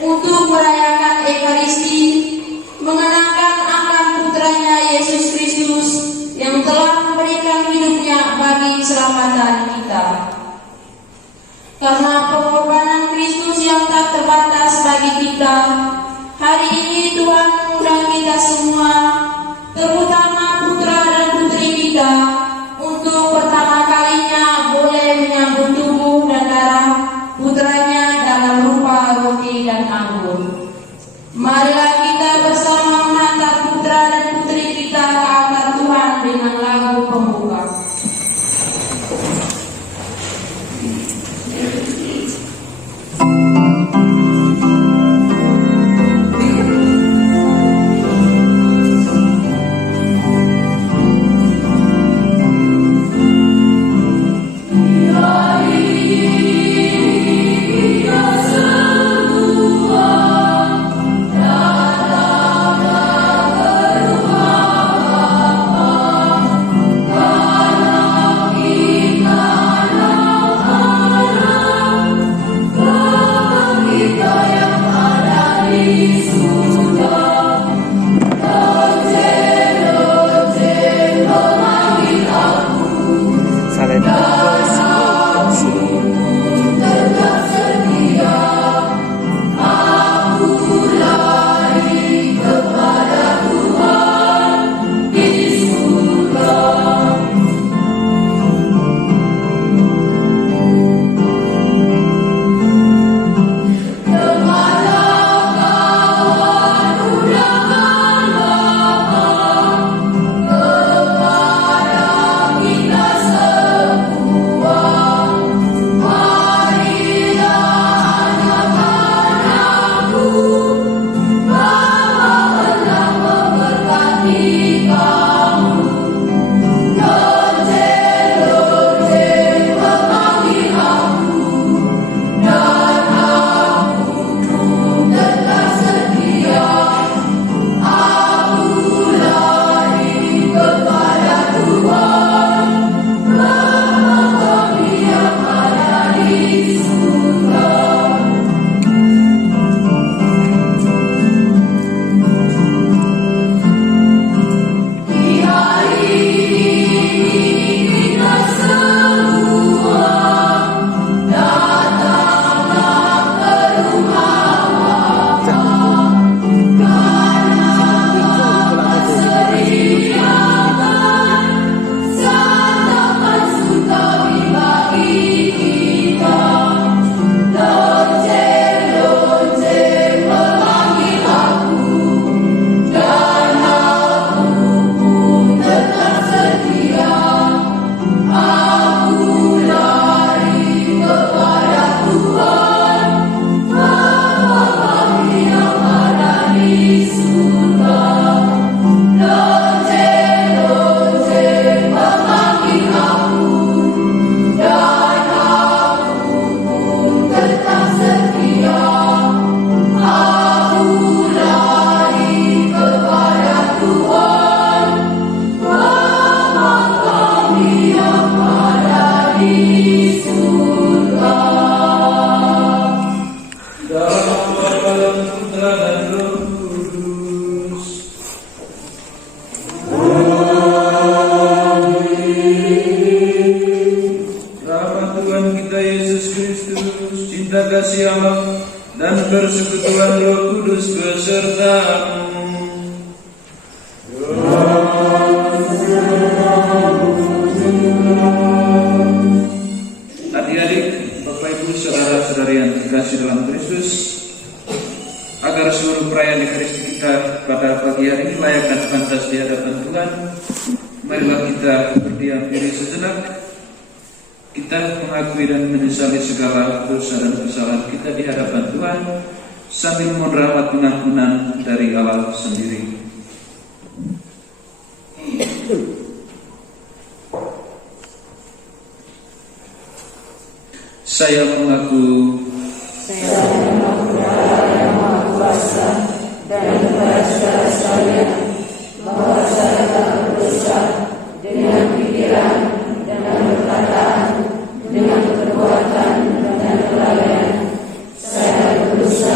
untuk merayakan Ekaristi, mengenangkan akan putranya Yesus Kristus yang telah memberikan hidupnya bagi keselamatan kita. Karena pengorbanan Kristus yang tak terbatas bagi kita, hari ini Tuhan mengundang kita semua, terutama putra dan putri kita, untuk pertama kalinya boleh menyambut tubuh dan darah putranya dalam rupa roti dan anggur. Marilah kita bersama menatap putra dan putri kita ke altar Tuhan dengan lagu pembuka. Persekutuan Roh Kudus besertamu. Adik-adik, Bapak Ibu, saudara-saudari yang terkasih dalam Kristus, agar seluruh perayaan Ekaristi kita pada pagi hari ini layak dan pantas di hadapan Tuhan, marilah kita berdiam diri sejenak. Kita mengakui dan menyesali segala dosa dan kesalahan kita di hadapan Tuhan, sambil mohon rahmat pengampunan dari Allah sendiri. Saya mengaku Allah yang Maha Kuasa dan kepada saudara sekalian bahwa saya telah berdosa dengan pikiran, dengan perkataan, dengan perbuatan dan kelalaian. Saya berdosa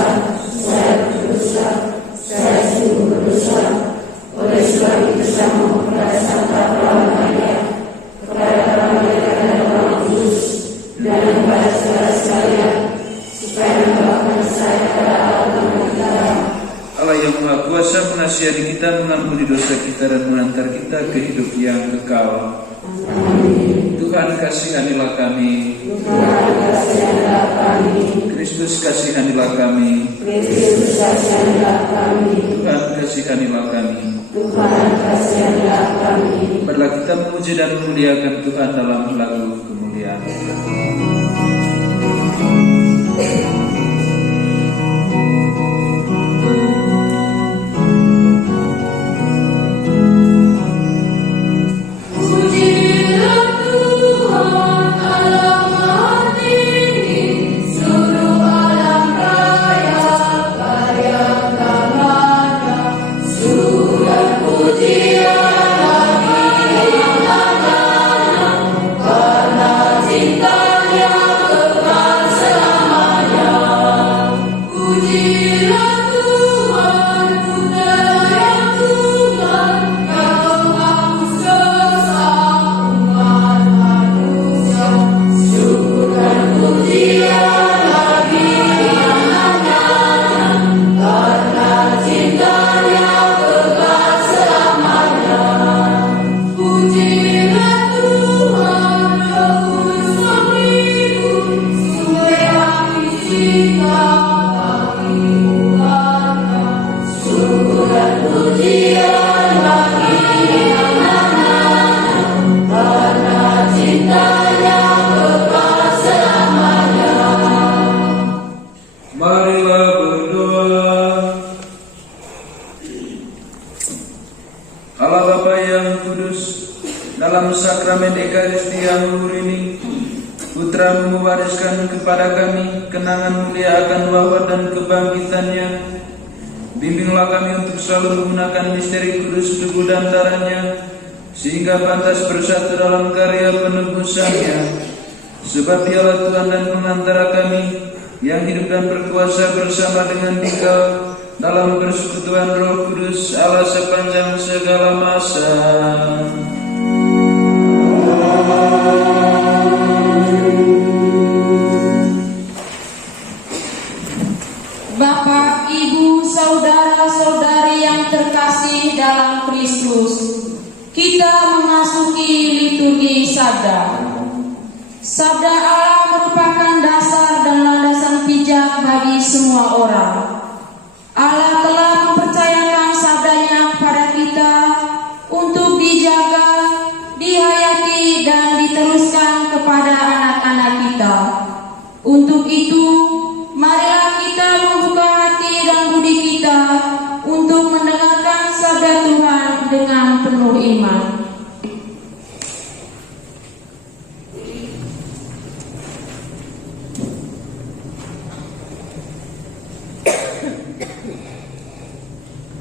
Maha Kuasa mengasihani kita, mengampuni dosa kita, dan mengantar kita ke hidup yang kekal. Tuhan kasihanilah kami. Tuhan kasihanilah kami. Kristus kasihanilah kami. Kristus kasihanilah kami. Tuhan kasihanilah kami. Tuhan kasihanilah kami. Marilah kita memuji dan memuliakan Tuhan dalam lagu kemuliaan. Dalam sakramen Ekaristi yang luhur ini, Putra mewariskan kepada kami kenangan mulia akan wafat dan kebangkitannya. Bimbinglah kami untuk selalu menggunakan misteri kudus tubuh dan darahnya, sehingga pantas bersatu dalam karya penebusannya. Sebab Dialah Tuhan dan pengantara kami, yang hidup dan berkuasa bersama dengan Dikau dalam persekutuan Roh Kudus, Allah sepanjang segala masa. Bapak, Ibu, saudara-saudari yang terkasih dalam Kristus, kita memasuki liturgi sabda. Sabda Allah merupakan dasar dan landasan pijak bagi semua orang. Allah telah mempercayakan sabdanya kepada kita untuk dijaga, dihayati, dan diteruskan kepada anak-anak kita. Untuk itu, marilah kita membuka hati dan budi kita untuk mendengarkan sabda Tuhan dengan penuh iman.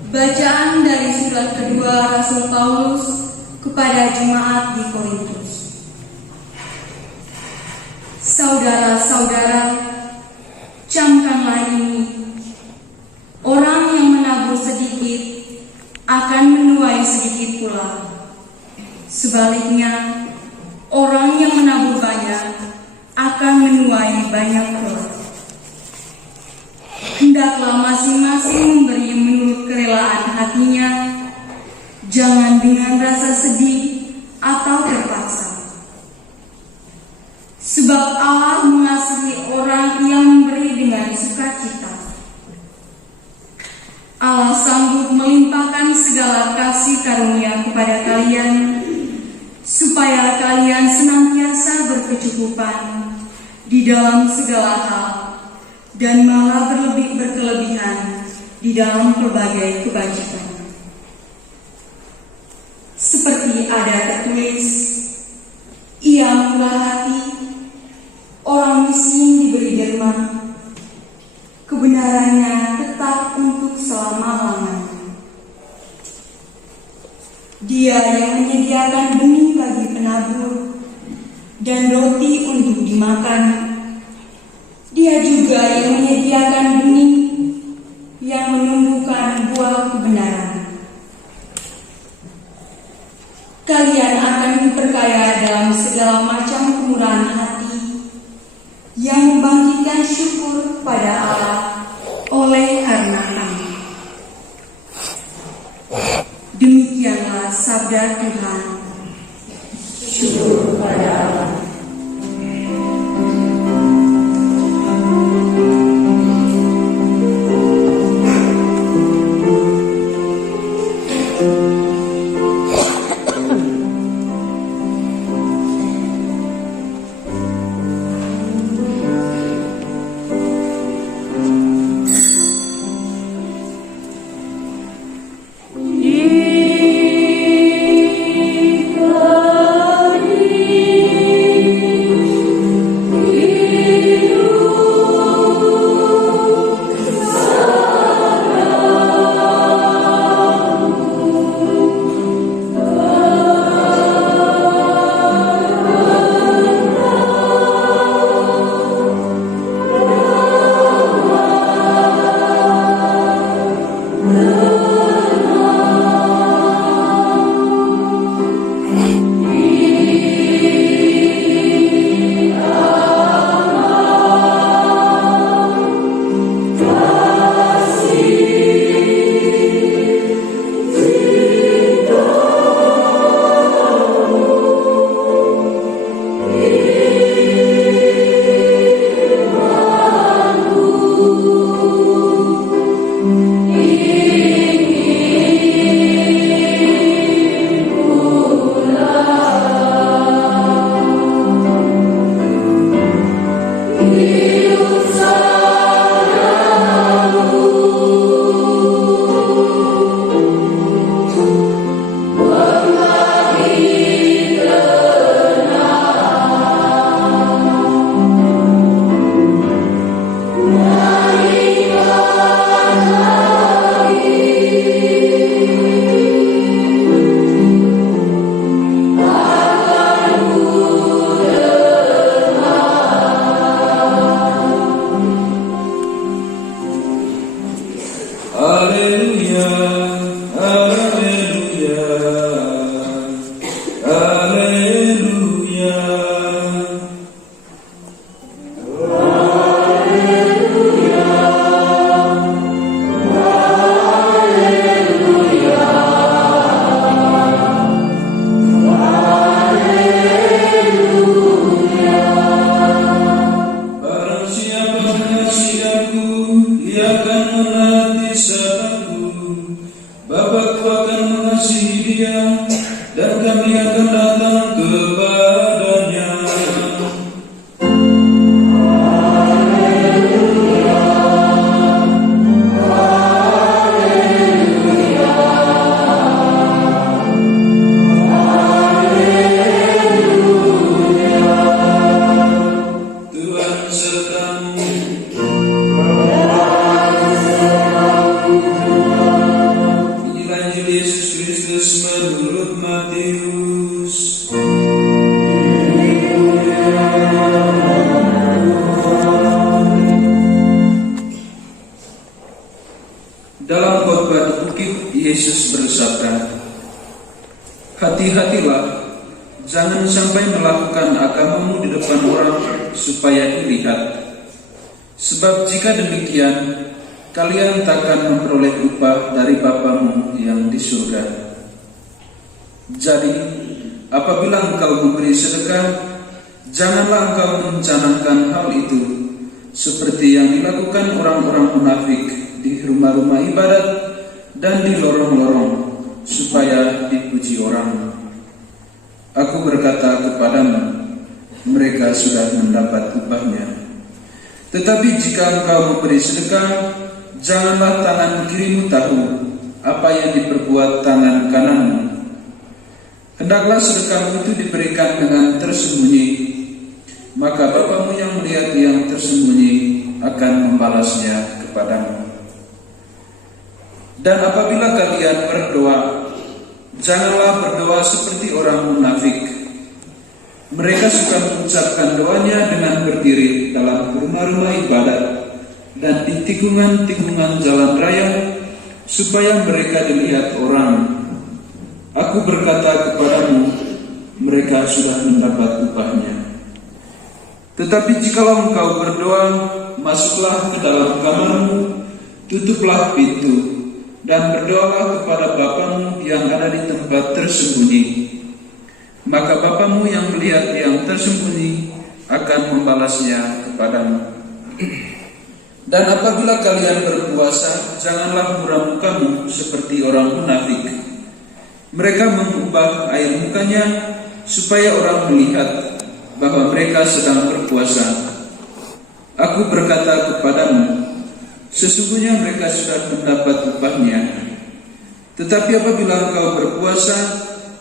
Bacaan dari surat kedua Rasul Paulus kepada jemaat di Korintus. Saudara-saudara, camkanlah ini: orang yang menabur sedikit akan menuai sedikit pula. Sebaliknya, orang yang menabur banyak akan menuai banyak pula. Hendaklah masing-masing memberi menurut kerelaan hatinya, jangan dengan rasa sedih atau terpaksa. Sebab Allah mengasihi orang yang memberi dengan sukacita. Allah sanggup melimpahkan segala kasih karunia kepada kalian, supaya kalian senantiasa berkecukupan di dalam segala hal, dan malah berkelebihan di dalam berbagai kebajikan. Seperti ada tertulis, ia murah hati, orang miskin diberi derma, kebenarannya tetap untuk selama-lamanya. Dia yang menyediakan benih bagi penabur dan roti untuk dimakan. Dia juga yang menyediakan benih yang menumbuhkan buah kebenaran. Kalian akan diperkaya dalam segala macam kemurahan hati, yang membangkitkan syukur pada Allah oleh karena kami. Dalam khotbah di bukit, Yesus bersabda, "Hati-hatilah, jangan sampai melakukan agamamu di depan orang supaya dilihat. Sebab jika demikian, kalian takkan memperoleh upah dari Bapamu yang di surga. Jadi, apabila engkau memberi sedekah, janganlah engkau mencanangkan hal itu seperti yang dilakukan orang-orang munafik di rumah-rumah ibadat dan di lorong-lorong, supaya dipuji orang. Aku berkata kepadamu, mereka sudah mendapat upahnya. Tetapi jika engkau memberi sedekah, janganlah tangan kirimu tahu apa yang diperbuat tangan kananmu. Hendaklah sedekahmu itu diberikan dengan tersembunyi, maka Bapamu yang melihat yang tersembunyi akan membalasnya kepadamu. Dan apabila kalian berdoa, janganlah berdoa seperti orang munafik. Mereka suka mengucapkan doanya dengan berdiri dalam rumah-rumah ibadat dan di tikungan-tikungan jalan raya, supaya mereka dilihat orang. Aku berkata kepadamu, mereka sudah mendapat upahnya. Tetapi jikalau engkau berdoa, masuklah ke dalam kamarmu, tutuplah pintu, dan berdoalah kepada Bapamu yang ada di tempat tersembunyi. Maka Bapamu yang melihat yang tersembunyi akan membalasnya kepadamu. Dan apabila kalian berpuasa, janganlah muram mukamu seperti orang munafik. Mereka mengubah air mukanya supaya orang melihat bahwa mereka sedang berpuasa. Aku berkata kepadamu, sesungguhnya mereka sudah mendapat upahnya. Tetapi apabila engkau berpuasa,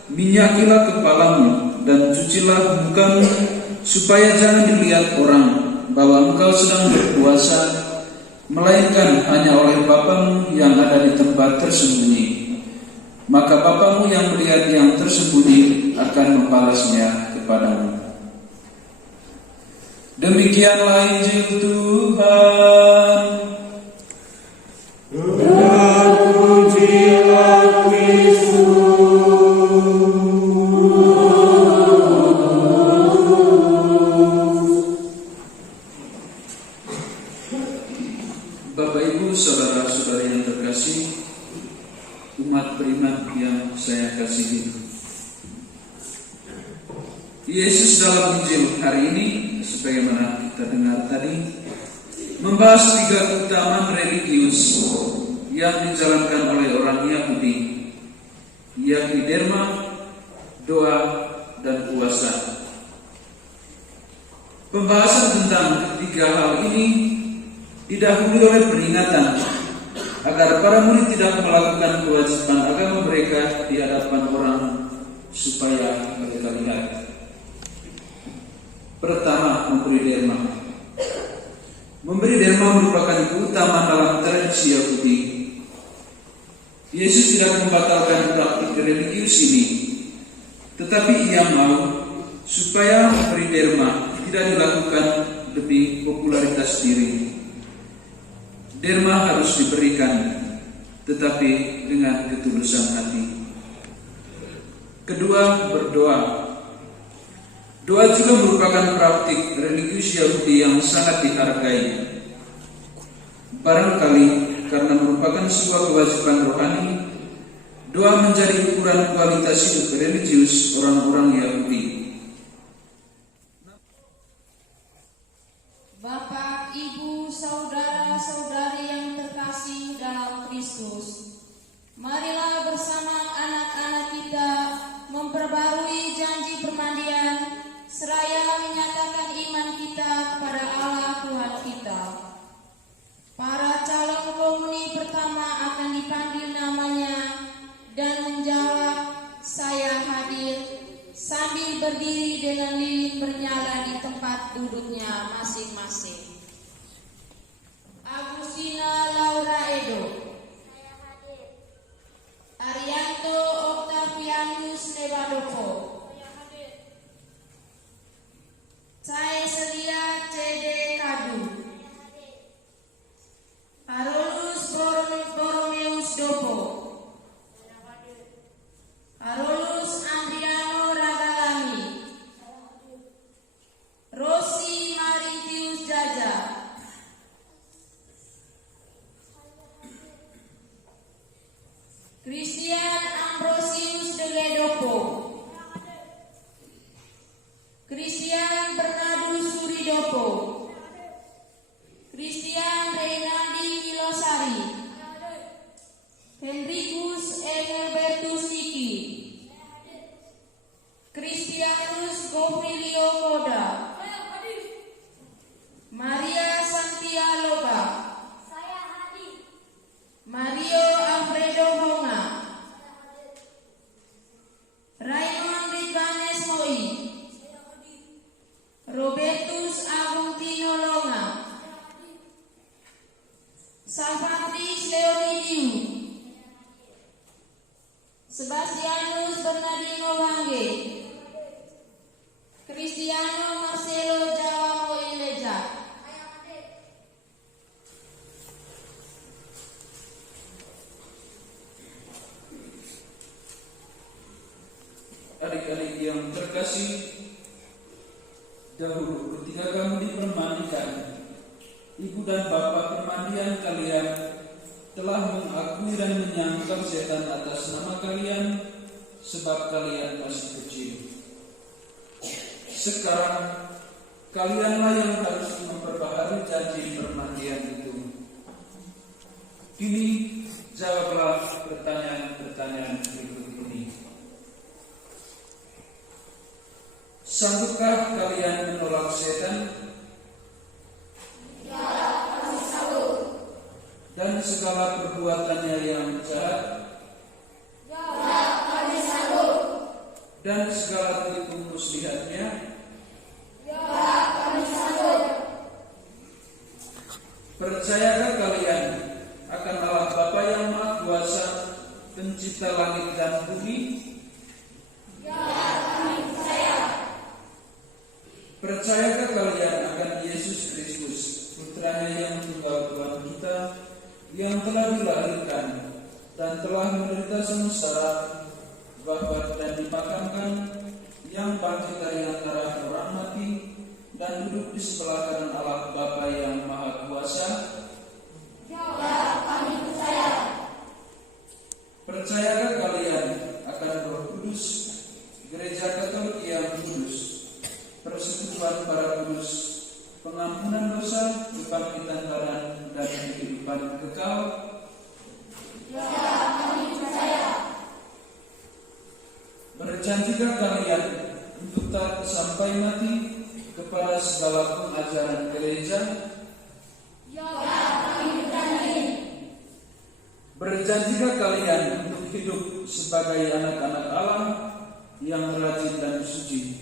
minyakilah kepalamu dan cucilah mukamu, supaya jangan dilihat orang bahwa engkau sedang berpuasa, melainkan hanya oleh Bapamu yang ada di tempat tersembunyi. Maka Bapamu yang melihat yang tersembunyi akan membalasnya kepadamu." Demikianlah Injil Tuhan. Bapak Ibu, saudara-saudari yang terkasih, umat beriman yang saya kasihi, Yesus dalam Injil hari ini, sebagaimana kita dengar tadi, membahas 3 keutamaan religius yang dijalankan oleh orang Yahudi, yakni derma, doa, dan puasa. Pembahasan tentang ketiga hal ini didahului oleh peringatan agar para murid tidak melakukan kewajiban agama mereka di hadapan orang supaya mereka lihat. Pertama, memberi derma. Memberi derma merupakan keutamaan dalam tradisi Yahudi. Yesus tidak membatalkan praktik religius ini, tetapi ia mau supaya memberi derma tidak dilakukan demi popularitas diri. Derma harus diberikan, tetapi dengan ketulusan hati. Kedua, berdoa. Doa juga merupakan praktik religius Yahudi yang sangat dihargai. Barangkali karena merupakan sebuah kewajiban rohani, doa menjadi ukuran kualitas hidup religius orang-orang Yahudi. Bapak, Ibu, saudara-saudari yang terkasih dalam Kristus, marilah bersama anak-anak kita memperbarui janji permandian seraya menyatakan iman kita kepada Allah Tuhan kita. Para calon komuni pertama akan dipanggil namanya dan menjawab, "Saya hadir," sambil berdiri dengan lilin bernyala di tempat duduknya masing-masing. Agustina Laura Edo. Saya hadir. Arianto Octavianus Nevadoko. Saya hadir. Saya Selia CD Kadu. Saya hadir. Parolus Boromeo Salvatris Leonidiu, Sebastianus Bernardino Wangge, Cristiano Marcelo Jawamo Ileja, adik-adik yang terkasih, dahulu ketika kamu dipermandikan, ibu dan bapak permandian kalian telah mengakui dan menyangkal setan atas nama kalian sebab kalian masih kecil. Sekarang kalianlah yang harus memperbaharui janji permandian itu. Kini jawablah pertanyaan-pertanyaan berikut ini. Sanggupkah kalian menolak setan? Ya, kami sanggup. Dan segala perbuatannya yang jahat? Ya, kami sanggup. Dan segala tipu muslihatnya? Ya, kami sanggup. Percayakah kalian akan Allah Bapa yang Maha Kuasa, pencipta langit dan bumi? Ya, kami percaya. Percayakah kalian akan Yesus Kristus, putranya yang tunggal Tuhan kita, yang telah dilahirkan dan telah menderita sengsara, wafat dan dimakamkan, yang bangkit dari antara orang mati dan duduk di sebelah kanan Allah Bapa yang Maha Kuasa? Ya, kami percaya. Percayakah kalian akan Roh Kudus, Gereja Katolik yang kudus, persekutuan para kudus, pengampunan dosa, kebangkitan badan, dan kehidupan kekal? Ya, kami percaya. Berjanjikah kalian untuk taat sampai mati kepada segala pengajaran gereja? Ya, kami berjanji. Berjanjikah kalian untuk hidup sebagai anak-anak Allah yang rajin dan suci,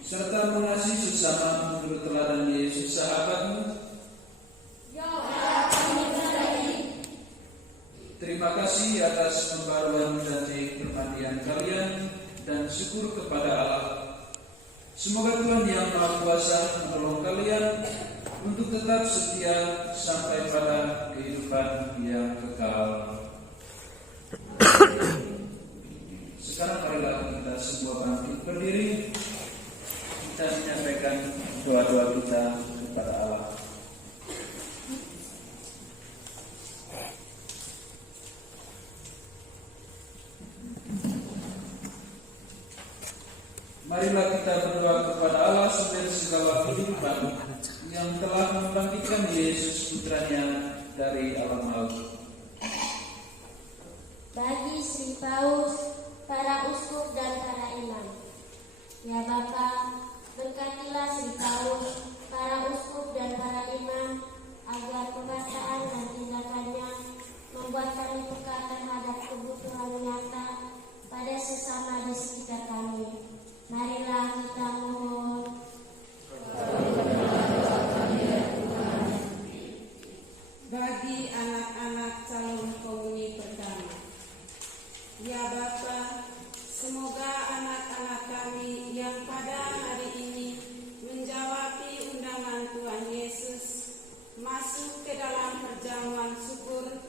serta mengasihi sesama menurut teladan Yesus sahabatmu? Ya, kami berjanji. Terima kasih atas pembaruan janji permandian kalian dan syukur kepada Allah. Semoga Tuhan yang Maha Kuasa menolong kalian untuk tetap setia sampai pada kehidupan yang kekal. Sekarang marilah kita semua bangkit berdiri. Kita menyampaikan doa-doa kita kepada Allah. Marilah kita berdoa kepada Allah sumber segala kehidupan yang telah membangkitkan Yesus putranya dari alam maut. Bagi Sri Paus, para uskup dan para imam. Ya Bapa, berkatilah Sri Paus, para uskup dan para imam, agar perkataan dan tindakannya membuat kami peka terhadap kebutuhan nyata pada sesama di sekitar kami. Marilah kita mohon. Bagi anak-anak calon komuni pertama, ya Bapa, semoga anak-anak kami yang pada hari ini menjawabi undangan Tuhan Yesus masuk ke dalam perjamuan syukur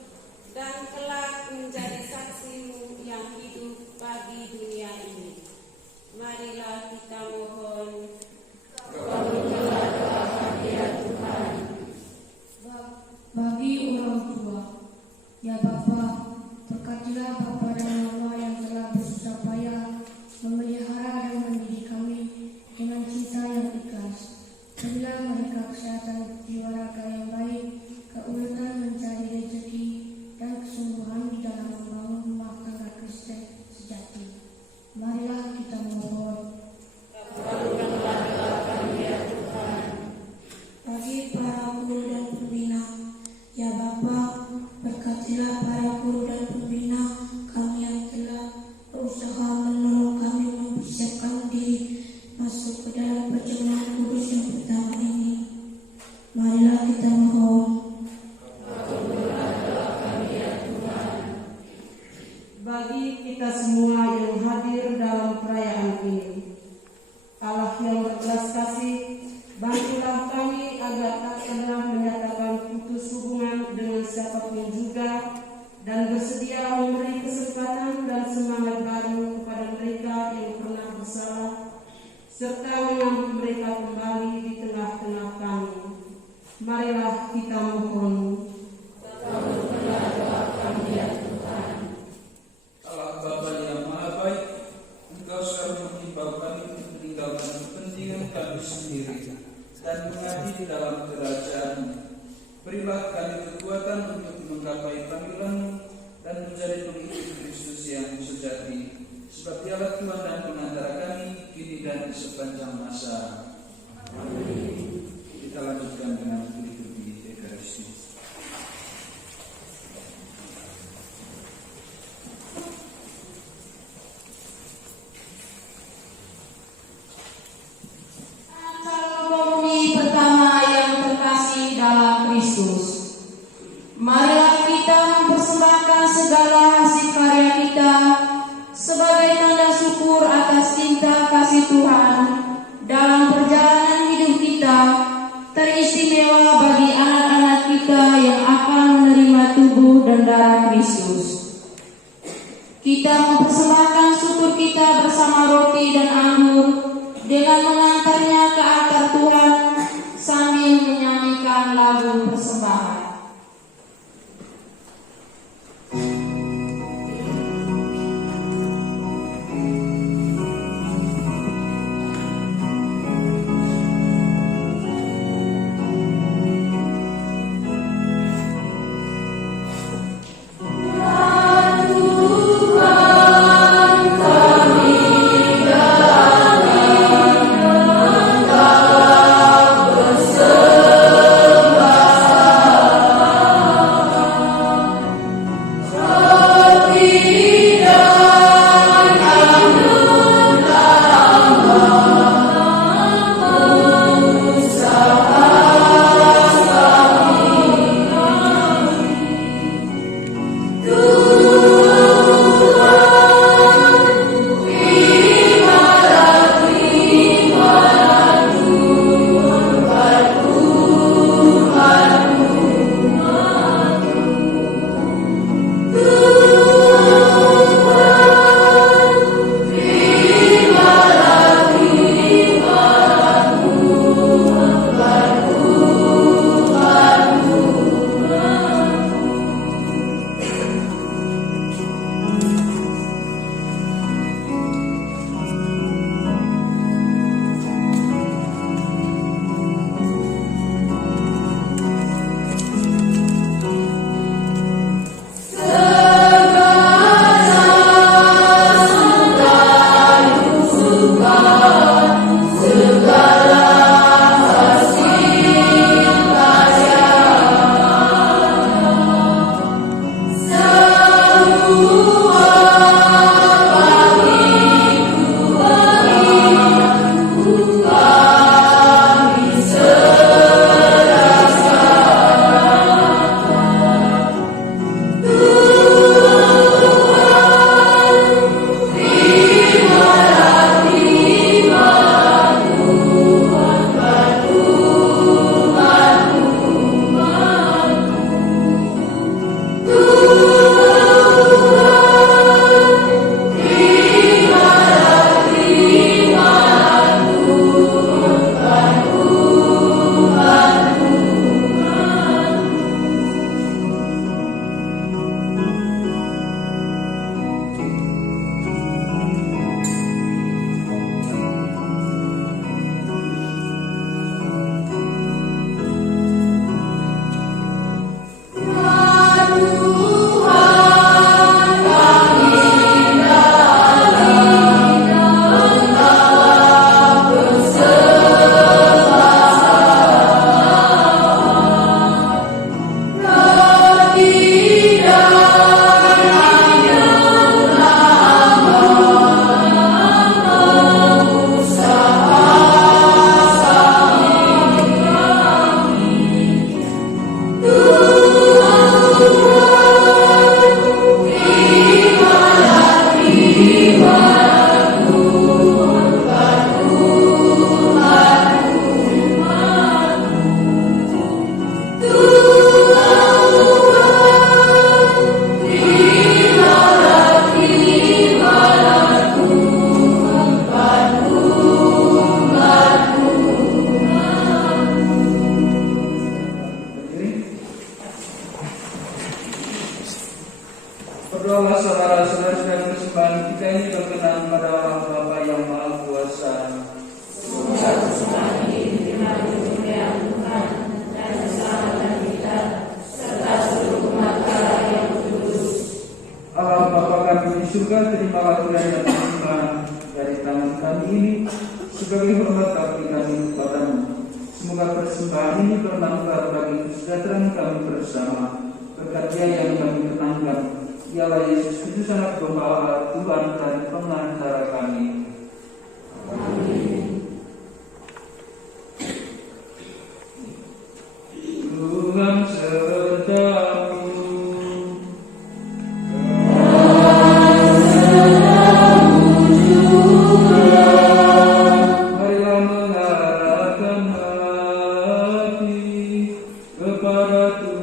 dan kelak menjadi saksi-Mu yang hidup bagi dunia ini. Marilah kita mohon. Kabulkanlah doa kami ya Tuhan. Bagi orang tua, ya Bapa, berkatilah Bapa dan Mama yang telah bersusah payah memelihara dan mendidik kami dengan cinta yang ikhlas. Berilah mereka kesehatan jiwa raga yang baik, keuletan mencari rezeki, dan kesungguhan di dalam membangun rumah tangga Kristen sejati. Marilah kita mohon. Kabulkanlah doa kami ya Tuhan. Bagi para guru dan pembina, ya Bapa, berkatilah para guru serta menyambut mereka kembali di tengah-tengah kami. Marilah kita mohon. Allah Bapa yang Maha Baik, Engkau selalu menghimbau kami untuk meninggalkan kepentingan kami sendiri dan mengabdi dalam kerajaan-Mu. Berilah kami kekuatan untuk menggapai panggilan-Mu dan menjadi pengikut Kristus yang sejati, sebab Dialah Tuhan dan Pengantara kami kini dan sepanjang masa. Amin. Kita lanjutkan dengan liturgi Ekaristi. Komuni pertama yang terkasih dalam Kristus, marilah kita mempersembahkan segala hasil karya kita sebagai tanda syukur atas cinta kasih Tuhan dalam perjalanan hidup kita, teristimewa bagi anak-anak kita yang akan menerima tubuh dan darah Kristus. Kita mempersembahkan syukur kita bersama roti dan anggur dengan mengantarnya ke altar Tuhan sambil menyanyikan lagu persembahan. Bersembah Berdoalah saudara-saudara sekalian, persembahan kita ini berkenan pada Allah Bapa yang Maha Kuasa. Semoga persembahan ini diterima di kemuliaan Tuhan dan keselamatan kita serta seluruh umat Allah yang kudus. Allah Bapa kami di surga, terimalah kiranya persembahan dari tangan kami ini sebagai hormat bakti kami kepadamu. Semoga persembahan ini bermanfaat bagi kesejahteraan kami bersama. Berkat Dia yang kami tenangkan, ialah Yesus Kristus anak domba Allah, Tuhan dan pengantara kami. Amin. Tuhan sertamu. Marilah mengarahkan hati kepada Tuhan.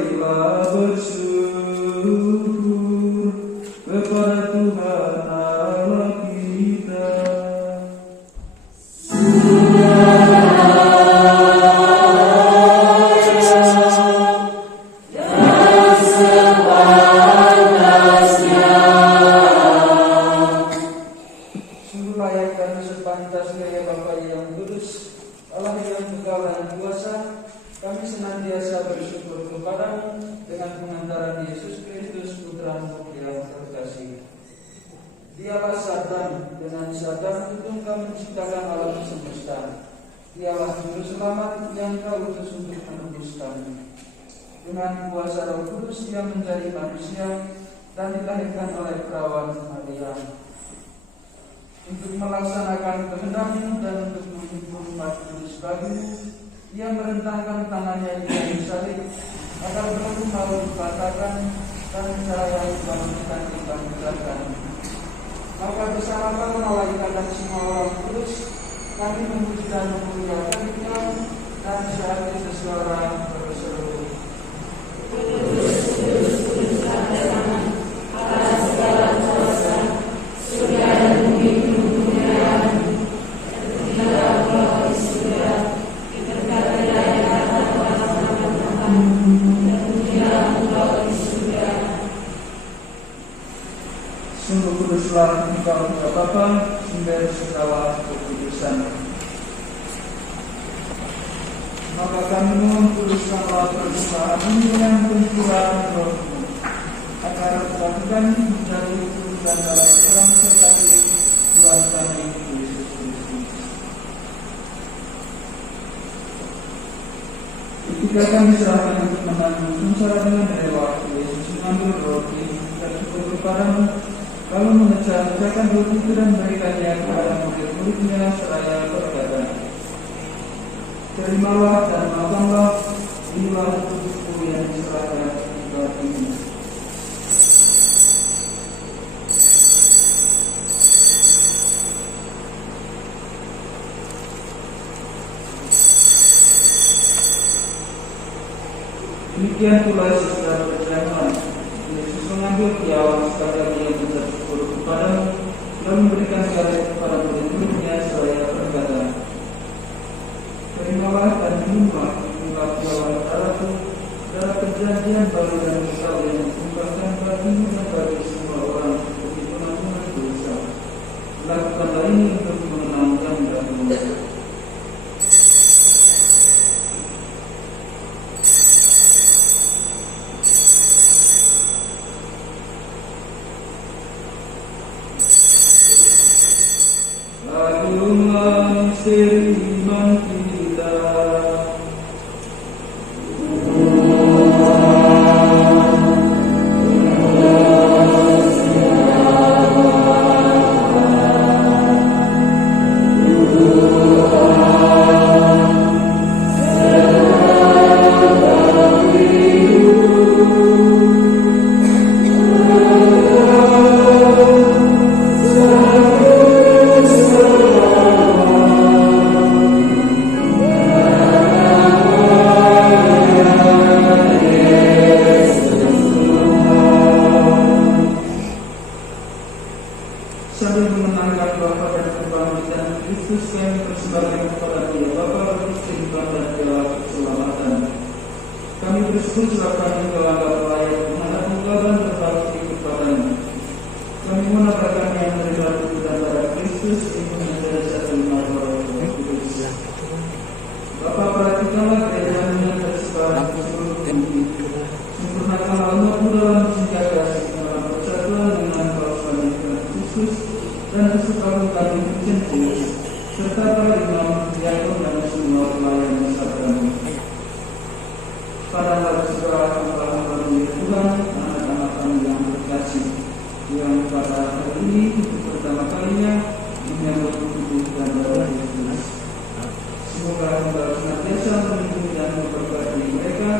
Marilah bersyukur kepada Tuhan Allah kita. Sungguh layak dan sepantasnya ya Bapa yang kudus, Allah yang kekal dan kuasa, kami senantiasa bersyukur kepadamu dengan pengantaran Yesus Kristus Putra-Mu yang terkasih. Dialah Satan, dengan Satan itu kami menciptakan alam semesta. Dialah juru selamat yang Kau utus untuk menebus kami. Dengan kuasa Roh Kudus Dia menjadi manusia dan dilahirkan oleh perawan Maria. Untuk melaksanakan kehendak-Mu dan untuk menghibur umat kudus bagimu, Ia merentangkan tangannya di kayu salib agar belum mau dipatahkan dan cahaya kebangkitan dibangkitkan. Maka bersama para malaikat dan semua orang kudus, kami memuji dan memuliakan Dia dan sehati sesuara berseru. Sungguh kuduslah Engkau ya Bapa, sumber segala kekudusan. Maka kami mohon kuduskanlah persembahan ini dengan pencurahan Roh-Mu, agar kami menjadi kudus dalam terang serta Tuhan kami Yesus Kristus. Ketika kami serahkan untuk menanggung sengsara dengan rela, Yesus mengambil roti dan syukur kepadamu, lalu memecah-mecahkan roti itu dan memberikannya kepada murid-muridnya seraya berkata, terimalah dan makanlah, inilah tubuhku yang diserahkan buat ini. Demikian pula sesudah berjamaah, Yesus mengambil piala sekadar Dia bersyukur kepadamu, lalu memberikan sekadar kepada murid-muridnya seraya berkata, terimalah dan minumlah, inilah piala darahku, darah perjanjian baru dan kekal yang ditumpahkan bagimu dan bagi semua orang bagi pengampunan dosa. Lakukanlah ini untuk mengenangkan darah-Mu. Aduhlah misteri iman kita. kami Vincentius, serta para imam, diakon dan semua pelayan sabdamu. Pada hari segala hamba-hamba Tuhan, anak-anak kami yang terkasih, yang pada hari ini untuk pertama kalinya menyambut tubuh dan darah Yesus. Semoga hamba senantiasa melindungi dan memberkati mereka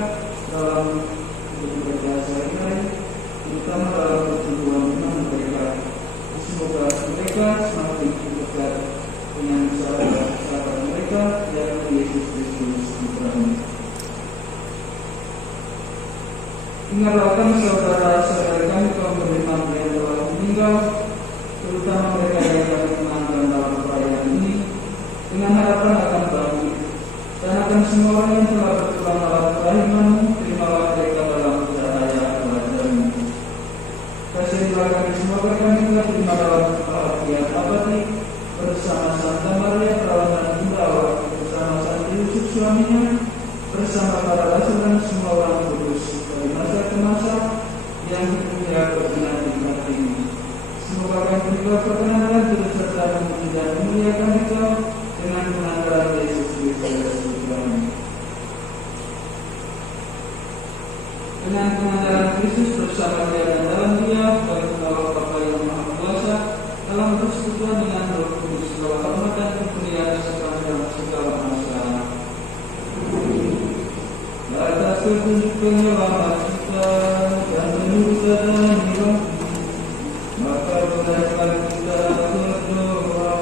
dalam bekerja sehari-hari, terutama dalam pertumbuhan iman mereka. Semoga mereka semakin dekat dengan sahabat mereka yang Yesus Kristus Putra-Nya. Ingatlah kami saudara-saudara kami kaum beriman yang telah meninggal, terutama mereka yang kami menangkan dalam perayaan ini, dengan harapan akan bangkit. Dan akan semua orang yang telah berpulang dalam kerahiman, terimalah mereka dalam cahaya wajah-Mu. Kasihanilah kami semua kami telah terima dalam kebahagiaan abadi bersama Santa Maria Perawan dan Bunda Allah, bersama Santi Yusuf suaminya, bersama para rasul dan semua orang kudus dari masa ke masa yang hidupnya berkenan ini. Semoga kami juga perkenanan turut serta memuji dan memuliakan Engkau dengan penanggalan Yesus Kristus Putra-Nya. Dengan penanggalan Kristus bersama Dia dan dalam Dia, bagi Allah Bapa yang Maha Kuasa, dalam persekutuan dengan Roh Kudus, segala hormat dan kemuliaan sepanjang segala masa. Atas petunjuk penyelamat kita dan menurut keadaan hidup, maka bolehlah kita berdoa.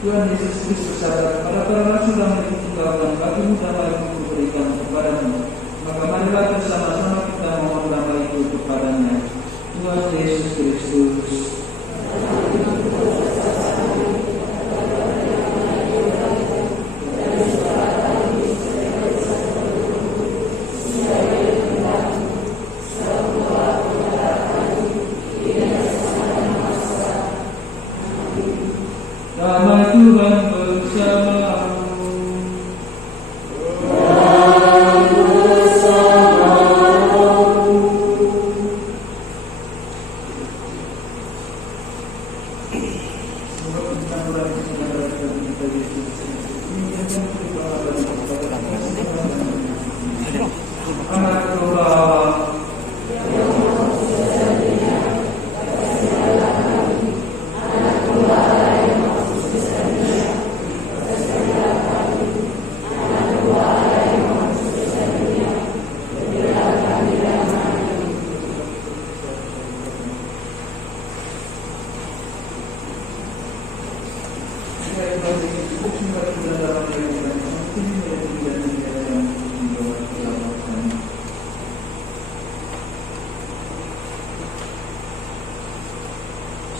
Tuhan Yesus Kristus bersabda kepada para rasul dan meninggalkan bagimu damai itu kuberikan kepadamu. Maka marilah bersama-sama kita mohon damai itu kepadanya. Tuhan Yesus Kristus. Damai Tuhan bersamamu.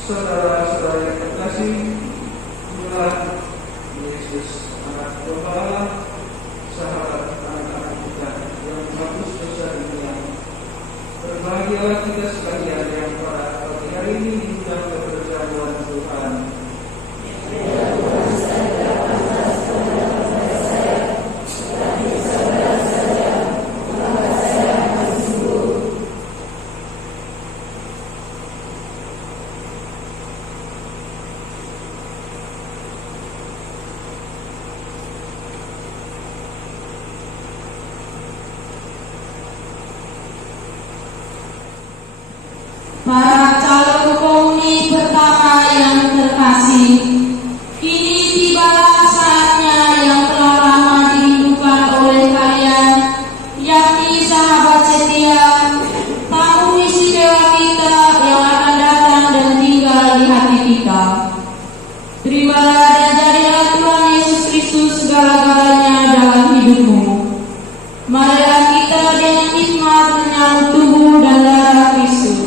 Saudara-saudara yang terkasih, inilah Yesus anak Tuhan, sahabat anak-anak kita yang menghapus dosa dunia. Berbahagialah kita sekalian yang pada pagi hari ini diundang ke perjamuan Tuhan. Para calon komuni pertama yang terkasih, kini tibalah saatnya yang telah lama dirindukan oleh kalian, yakni sahabat setia, tamu istimewa kita yang akan datang dan tinggal di hati kita. Terimalah dan jadilah Tuhan Yesus Kristus segala-galanya dalam hidupmu. Marilah kita dengan hikmat menyambut tubuh dan darah Kristus.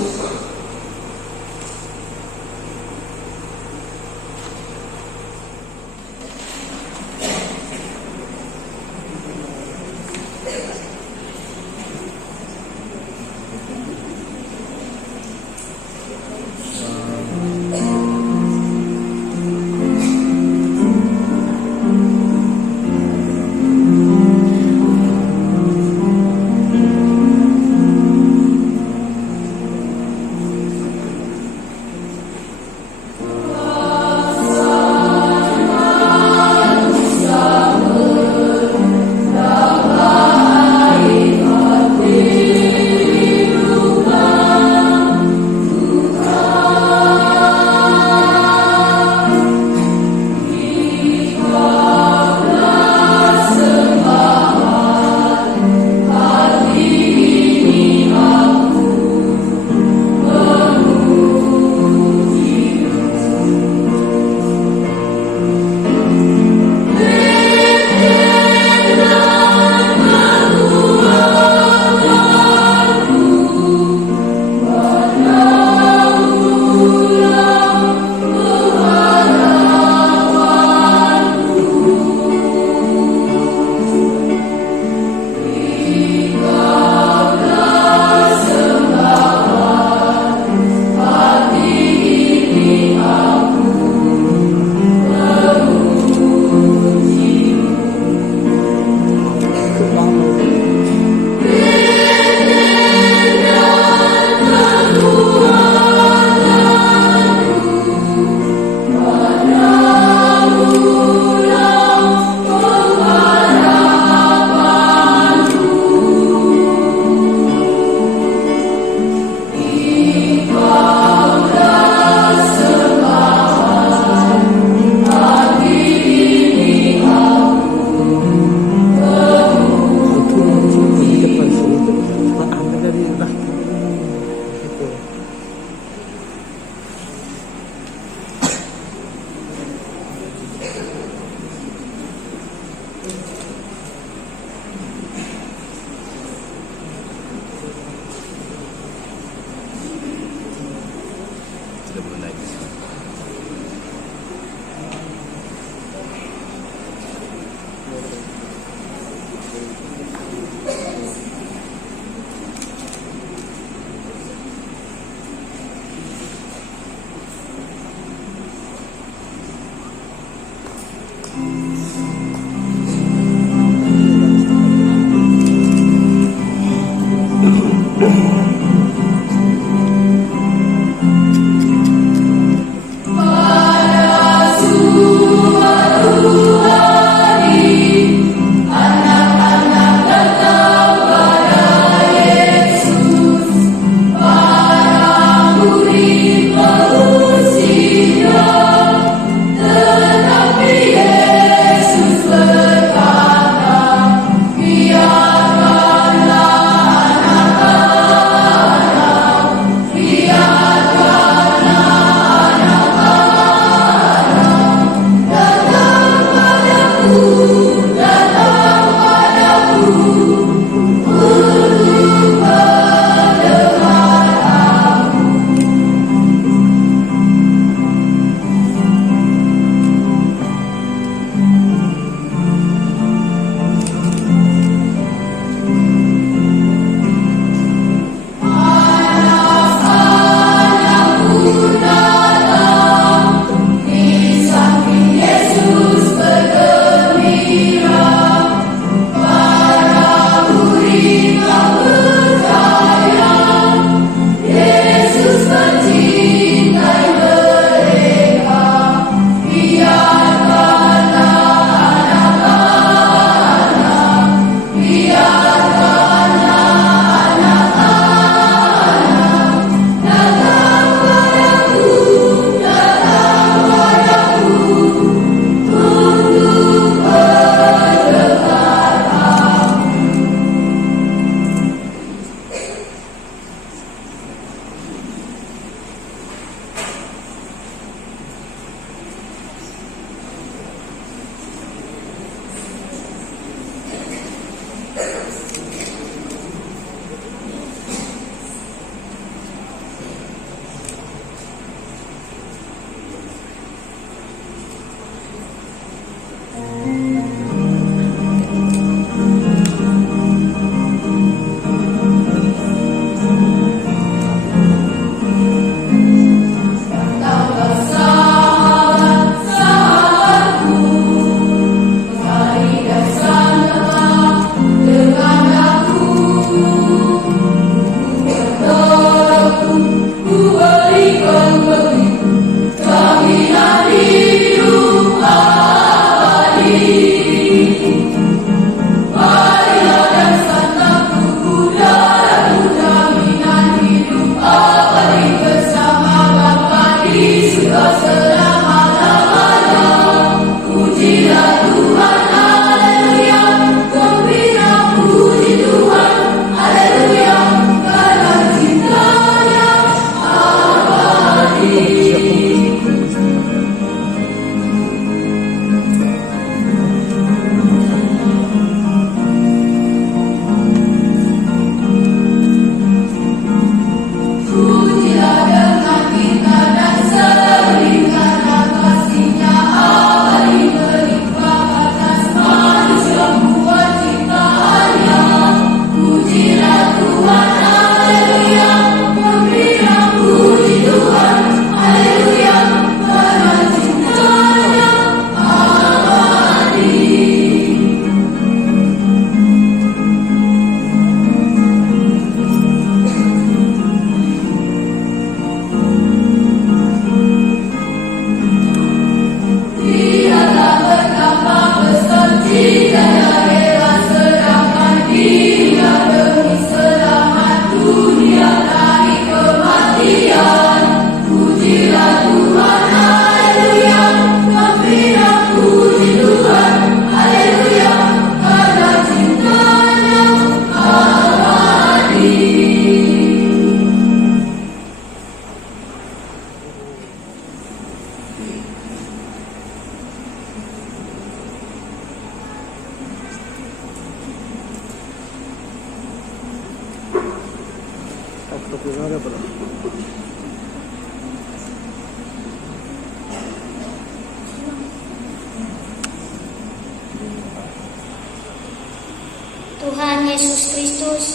Tuhan Yesus Kristus,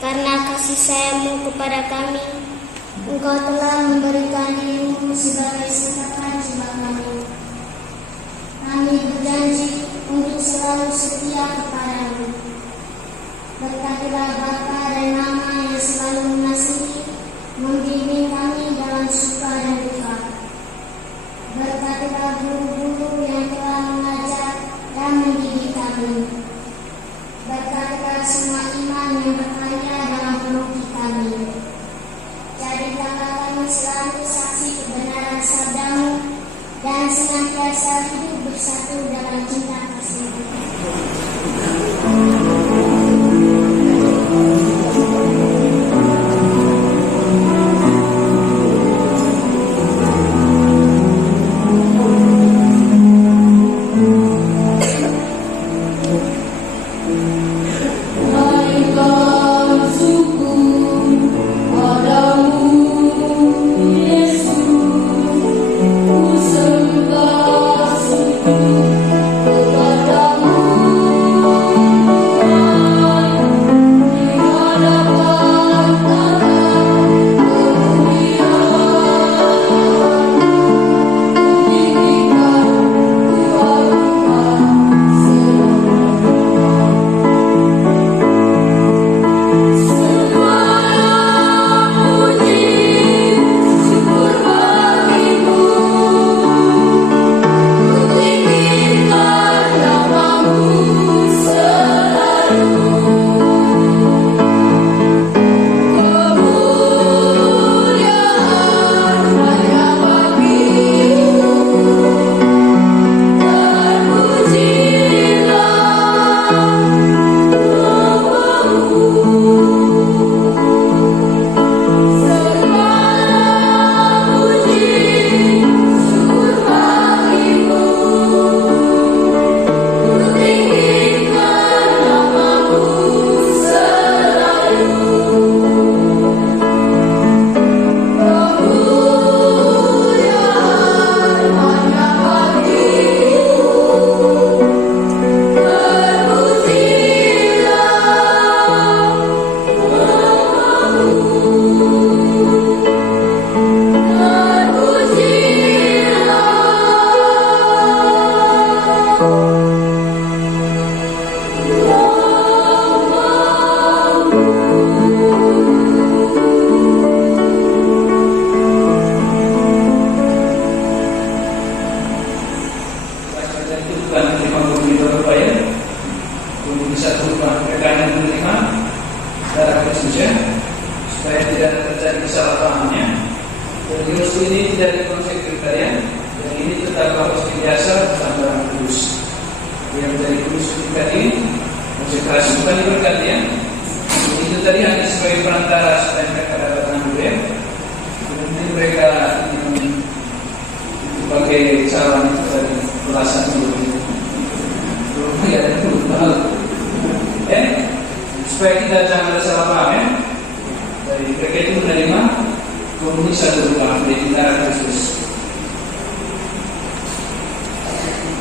karena kasih sayang-Mu kepada kami, Engkau telah memberikan diri-Mu sebagai sengkatan jiwa kami. Kami berjanji untuk selalu setia kepada-Mu. Berkatilah Bapa dan Mama yang selalu mengasihi, membimbing kami dalam suka dan duka. Berkatilah guru-guru yang telah mengajar dan mendidik kami. Berkatilah semua iman yang berkarya dalam hati kami. Jadikanlah kami selalu saksi kebenaran sabda-Mu dan senantiasa hidup bersatu dalam cinta kasih-Mu. Supaya tidak terjadi kesalahpahamnya. Terus ini tidak dikonsekretarian, dan ini tetap harus biasa bersama orang kudus. Yang menjadi kudus ketika ini konsekrasi bukan diberkati. Itu tadi hanya sebagai perantara supaya mereka dapat mengambil ya. Kemudian mereka pakai cara itu tadi belasan dulu. Ya, supaya kita jangan ada salah paham ya. Dari mereka itu menerima komunis satu rumah di antara Kristus.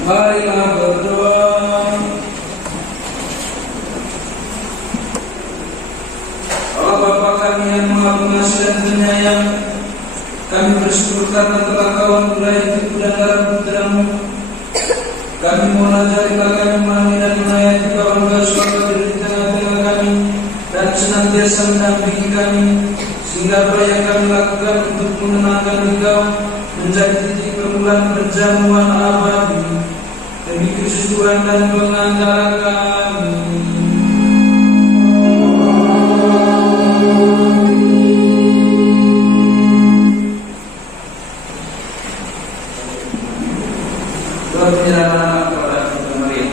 Marilah berdoa. Allah Bapa kami yang Maha Pengasih dan Penyayang, kami bersyukur karena telah Kau anugerai hidup dan darah Putra-Mu. Kami mohon ajarilah kami memahami dan menayati kawan surga di tengah-tengah kami, dan senantiasa mendampingi kami, sehingga apa yang kami lakukan untuk mengenalkan Engkau menjadi titik permulaan perjamuan abadi. Demi Kristus Tuhan dan pengantara kami. Tuhan menyerahkan kepada Tuhan Maria.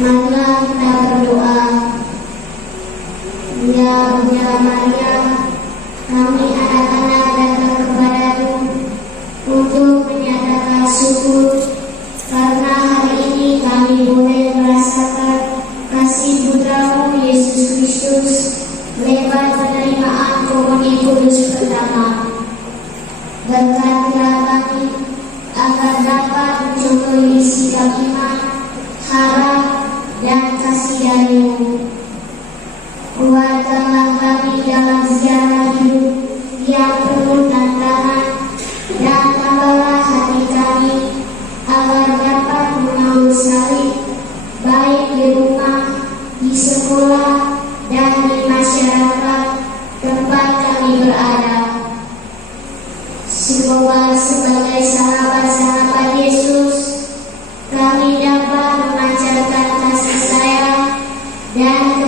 Marilah kita berdoa. Ya Bunda Maria, kami anak-anak datang kepadamu untuk menyatakan syukur karena hari ini kami boleh merasakan kasih Putramu Yesus Kristus lewat penerimaan komuni kudus pertama. Berkatilah kami agar dapat mencontohi sikap iman, harap, dan kasih dari-Mu. Kuatkanlah kami dalam sejarah hidup yang penuh tantangan, dan tambahlah hati kami agar dapat mengambil salib baik di rumah, di sekolah, dan di masyarakat tempat kami berada. Semoga sebagai sahabat-sahabat Yesus kami dapat memancarkan kasih sayang dan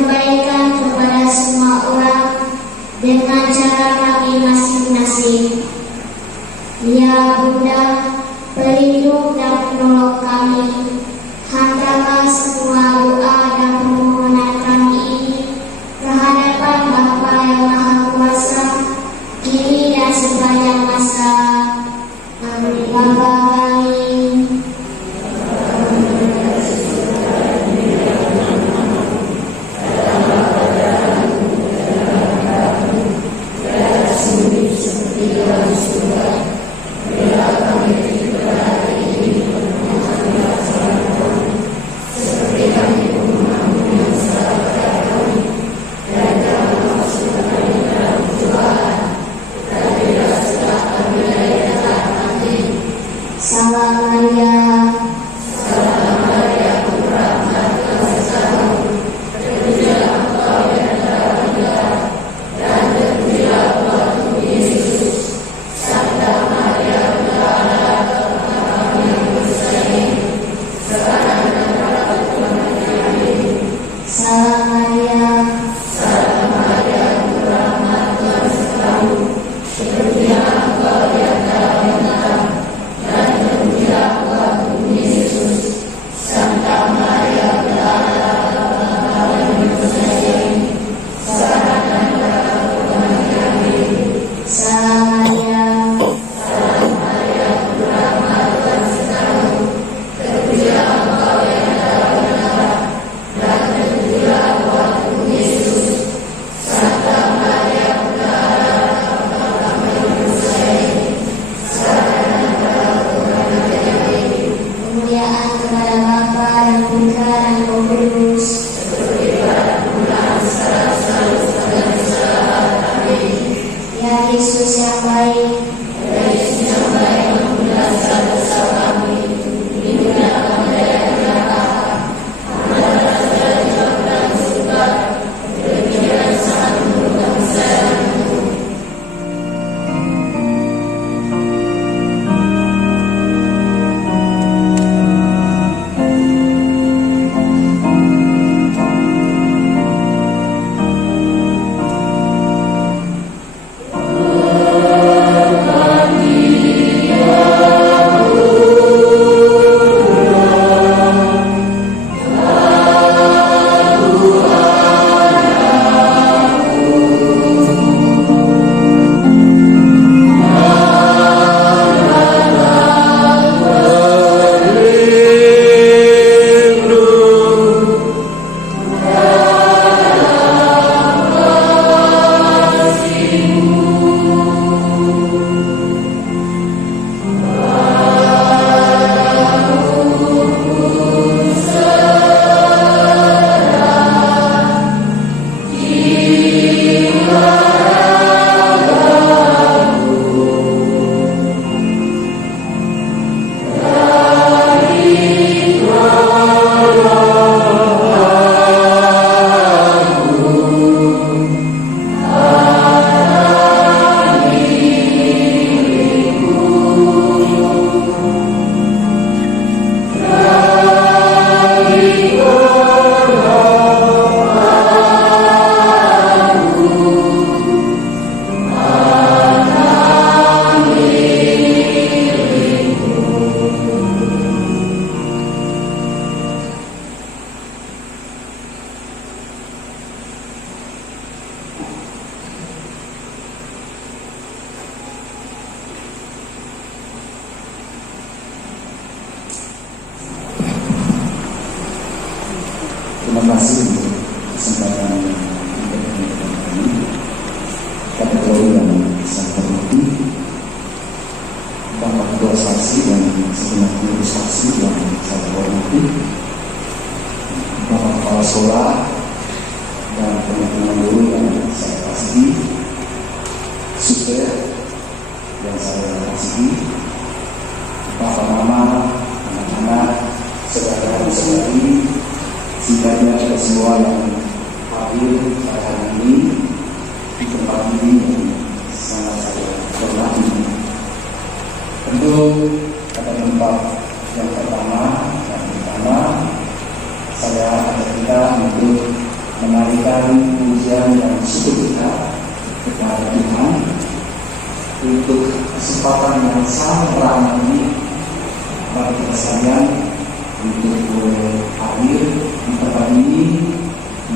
Terima kasih untuk kesempatan yang diberikan kami. Kategori yang sangat hormati, Bapak Ketua Saksi dan segenap pengurus saksi yang saya hormati, Bapak Kepala Sekolah dan teman-teman guru yang saya kasihi, super yang saya kasihi, Bapak Mama, anak-anak, saudara-saudari, singkatnya kita semua yang hadir pada hari ini di tempat ini yang sangat saya hormati. Tentu pada tempat yang pertama saya ajak kita untuk menarikan pujian dan syukur kita kepada Tuhan untuk kesempatan yang sangat ramah ini bagi kita sekalian untuk hadir di tempat ini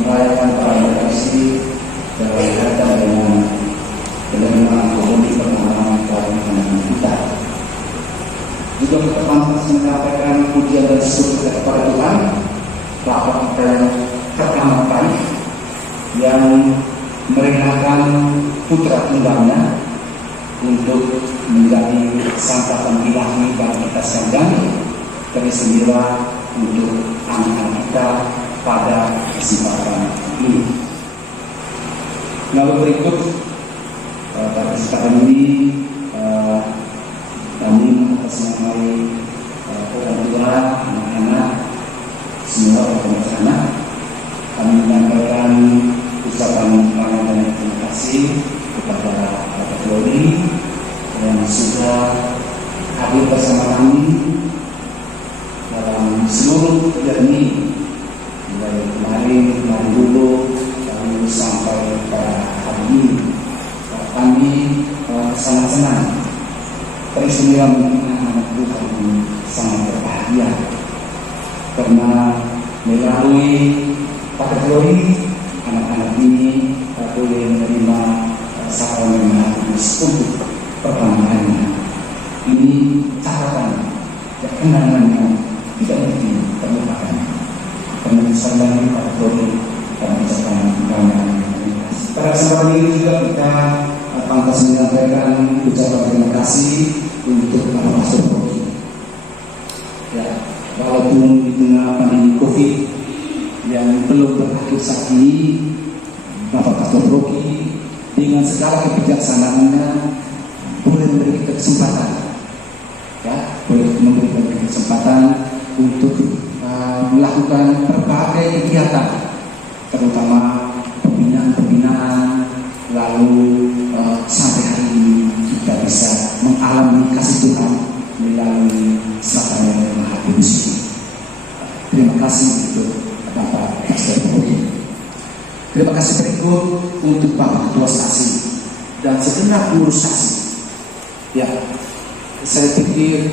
merayakan perayaan Ekaristi dan berkaitan dengan penerimaan kohoni permohonan keagamaan kita. Juga kita pantas menyampaikan pujian dan syukur kepada Tuhan Bapa kita yang pertama kali yang merelakan putra tunggalnya untuk menjadi santapan ilahi bagi kita sekalian, teristimewa untuk anak-anak kita pada kesempatan ini. Lalu berikut pada kesempatan ini kami mengatasnamai orang tua, anak-anak, semua orang anak, kami menyampaikan ucapan selamat dan terima kasih kepada Bapak Doli yang sudah hadir bersama kami dalam seluruh journey mulai kemarin dulu lalu sampai pada hari ini. Kami sangat senang, teristimewa mengenai anak Tuhan ini sangat berbahagia karena melalui kategori anak-anak ini boleh menerima sakramen Kudus untuk pertama kalinya. Ini catatan kenangan yang tidak mungkin terlupakan. Karena disandang kategori dan ucapan banyak. Pada kesempatan ini juga kita pantas menyampaikan ucapan terima kasih untuk para pastor Rocky. Ya, walaupun di tengah pandemi COVID yang belum berakhir saat ini, Bapak Pastor Rocky dengan segala kebijaksanaannya boleh memberi kita kesempatan, ya, boleh memberikan kita kesempatan untuk melakukan berbagai kegiatan, terutama pembinaan, lalu sampai hari ini kita bisa mengalami kasih Tuhan melalui sakramen Maha Kudus. Terima kasih untuk Bapak Pastor Rocky. Terima kasih berikut untuk Bapak Ketua Saksi dan segenap pengurus saksi. Ya, saya pikir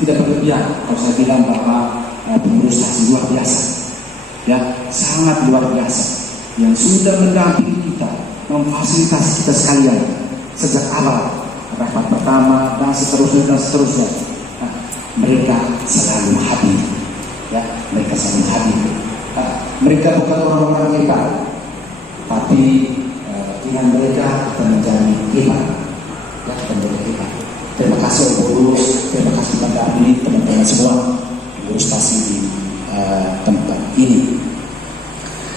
tidak berlebihan kalau saya bilang bahwa pengurus saksi luar biasa, ya, sangat luar biasa, yang sudah mendampingi kita, memfasilitasi kita sekalian sejak awal rapat pertama dan seterusnya. Nah, mereka selalu hadir, ya, mereka selalu hadir. Mereka bukan orang-orang hebat, tapi dengan mereka kita menjadi hebat, ya, kita menjadi hebat. Terima kasih pengurus, terima kasih kepada teman-teman semua pengurus stasi di tempat ini.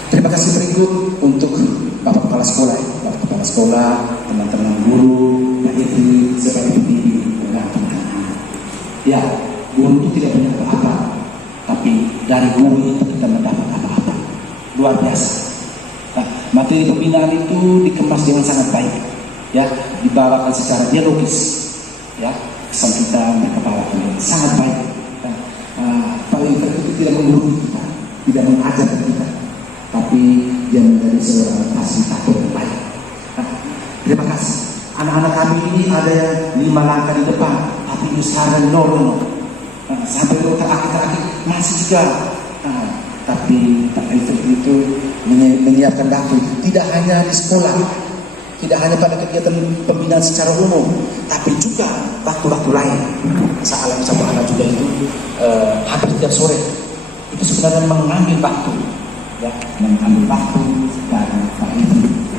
Terima kasih berikut untuk Bapak Kepala Sekolah, Bapak Kepala Sekolah, teman-teman guru, dan itu sebagai pembimbing dan anak-anak. Ya, guru itu tidak punya apa-apa, tapi dari guru itu kita mendapat apa-apa. Luar biasa. Nah, materi pembinaan itu dikemas dengan sangat baik, ya, dibawakan secara dialogis, ya, kesan kita berkepalakan sangat baik. Paling itu tidak menggurui kita, tidak mengajar kita, tapi dia menjadi seorang fasilitator yang baik. Terima kasih. Anak-anak kami ini ada yang 5 langkah di depan, tapi usahakan no. Sampai terakhir masih juga. Tapi itu menyiapkan waktu tidak hanya di sekolah, tidak hanya pada kegiatan pembinaan secara umum, tapi juga waktu-waktu lain. Salah satu anak juga itu hampir setiap sore itu sebenarnya mengambil waktu, ya, mengambil waktu dan itu.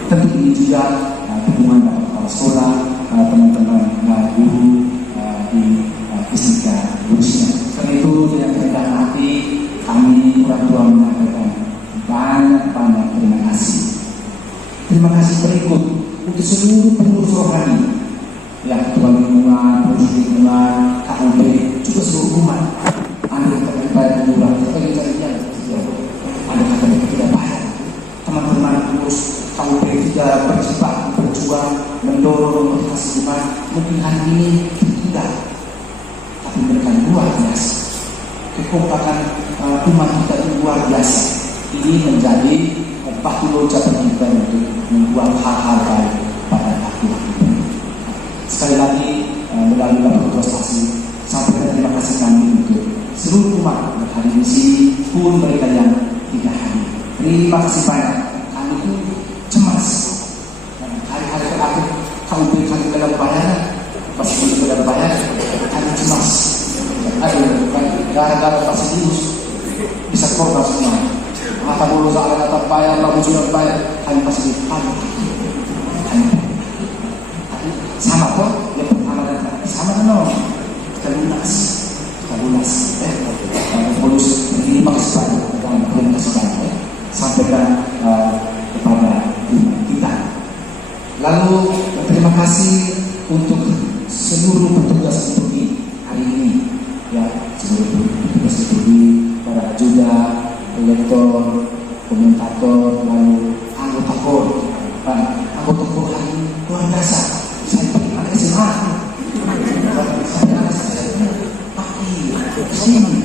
Tentu ini juga hubungan dengan kepala sekolah, teman-teman guru di fisika Rusia. Karena itu dengan kerendahan hati kami orang tua menyampaikan banyak terima kasih. Terima kasih berikut untuk seluruh pengurus rohani, ya, ketua lingkungan, pengurus lingkungan, KUP, juga seluruh umat. Anda kata murah, sebagai jadinya, Anda kata tidak bayar. Teman-teman pengurus KUP tidak berjuang, mendorong motivasi umat. Mungkin hari ini tidak, tapi mereka luar biasa. Kekompakan umat kita itu luar biasa. Ini menjadi batu loncatan kita untuk membuat hal-hal baik pada waktu-waktu ini. Sekali lagi melalui Bapak Ketua Stasi, sampaikan terima kasih kami untuk seluruh umat yang hadir di sini pun mereka yang tidak hadir. Terima kasih banyak. Kami itu cemas. Hari-hari terakhir KUP kami dalam bayaran, masih belum dalam bayaran, kami cemas. Gara-gara masih virus bisa korban semua. Mata bulu saat kata bayar, lalu sudah bayar, kami pasti panik. Sama kok, yang pertama dan sama no, kita lunas. Polisi terima kasih banyak, terima kasih banyak. Sampaikan kepada kita. Lalu terima kasih untuk seluruh petugas liturgi hari ini, ya, seluruh petugas liturgi, para ajudan, lektor, komentator, lalu anggota KOR. Anggota KOR hari ini luar biasa. Saya pergi anak SMA, saya anak SMA, pagi, sini,